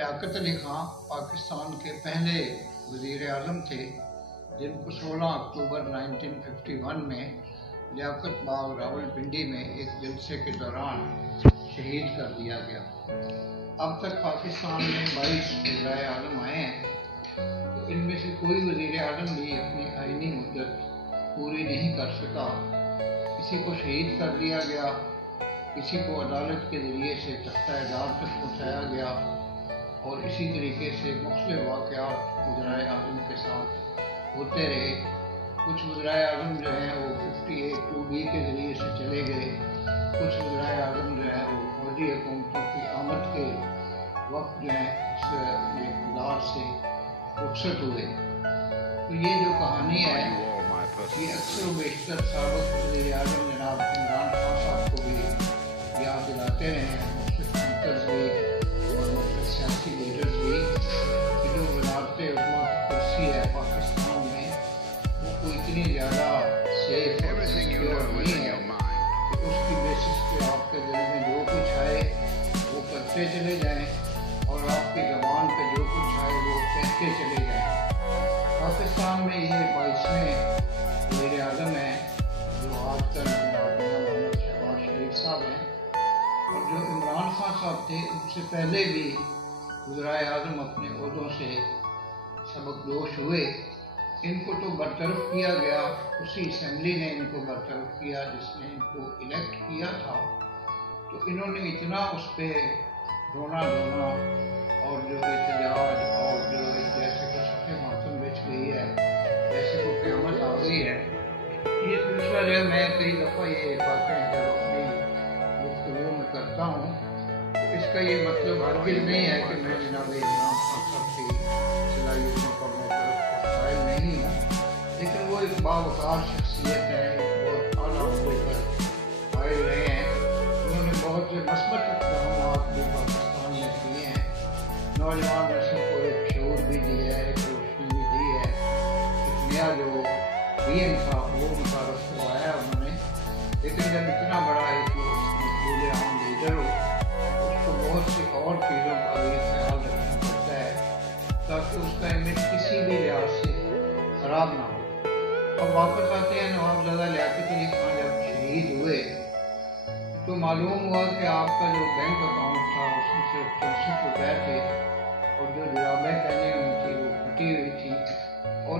लियाकत अली खां पाकिस्तान के पहले वज़ीर आज़म थे, जिनको 16 अक्टूबर 1951 में लियाकत बाग रावलपिंडी में एक जलसे के दौरान शहीद कर दिया गया। अब तक पाकिस्तान में 22 वज़ीर आज़म आए हैं, तो इनमें से कोई वज़ीर आज़म भी अपनी आईनी मुद्दत पूरी नहीं कर सका। किसी को शहीद कर दिया गया, किसी को अदालत के ज़रिए से तख्ता-ए-दार तक पहुँचाया गया, और इसी तरीके से मुख्तलिफ वाक़यात वज़ीर आज़म के साथ होते रहे। कुछ वज़ीर आज़म जो हैं वो 58(2)B के ज़रिए से चले गए, कुछ वज़ीर आज़म जो हैं वो फौजी हुकूमतों की आमद के वक्त जो है इस इक़्तिदार से रुखसत हुए। तो ये जो कहानी है ये अक्सर व बेशतर साबिक़ वज़ीर आज़म जनाब इमरान खान साहब को भी याद दिलाते रहे हैं, मुख्तलिफ एंकर्स भी और मुख्तलिफ सियासी लीडर्स भी, कि जो वज़ारत-ए-उज़्मा की कुर्सी है पाकिस्तान में वो कोई इतनी ज़्यादा सेफ और सिक्योर नहीं है कि उसकी बेसिस पे आपके दिल में जो कुछ आए वो करते चले जाएँ और आपकी ज़बान पे जो कुछ आए वो कहते चले जाएँ। पाकिस्तान में ये 22वें वज़ीर आज़म है जो आजकल मोहम्मद शहबाज शरीफ साहब हैं, और जो इमरान खान साहब थे उनसे पहले भी वज़ीर आज़म अपने ओहदों से सबकदोश हुए। इनको तो बरतरफ किया गया, उसी असम्बली ने इनको बरतरफ किया जिसने इनको इलेक्ट किया था। तो इन्होंने इतना उस पर रोना धोना और जो एहतजाज और जो जैसे कि सफ़े मातम बिछ गई है, जैसे को क़यामत आ गई है। ये सिलसिला जो है मैं कई दफ़ा ये बातें जब अपनी गुफ्तगू में करता हूँ तो इसका ये मतलब हरगिज़ नहीं है कि मैं जनाब इमरान खान साहब की सलाहियतों पर मैं तरफ कायल नहीं हूँ, लेकिन वो एक बावकार शख्सियत है, एक बहुत आला अहदे पर कायल रहे हैं। उन्होंने बहुत से मस्बत इक़दामात भी पाकिस्तान में किए हैं, नौजवान नस्ल को एक शऊर भी दिया है, एक रोशनी भी दी है, एक नया जो दीन था वो मुतारफ़ करवाया उन्होंने। लेकिन जब इतना बड़ा एक मकबूल आम लीडर हो तो उसको बहुत सी और चीज़ों का भी ख्याल रखना पड़ता है ताकि उसका इमेज किसी भी लिहाज से ख़राब ना हो। और वापस आते हैं नवाबज़ादा लियाकत अली खान जब शहीद हुए तो मालूम हुआ कि आपका जो बैंक अकाउंट था उसमें सिर्फ 64 रुपये थे और जो जुराबें पहनी हुई थी वो फटी हुई थी और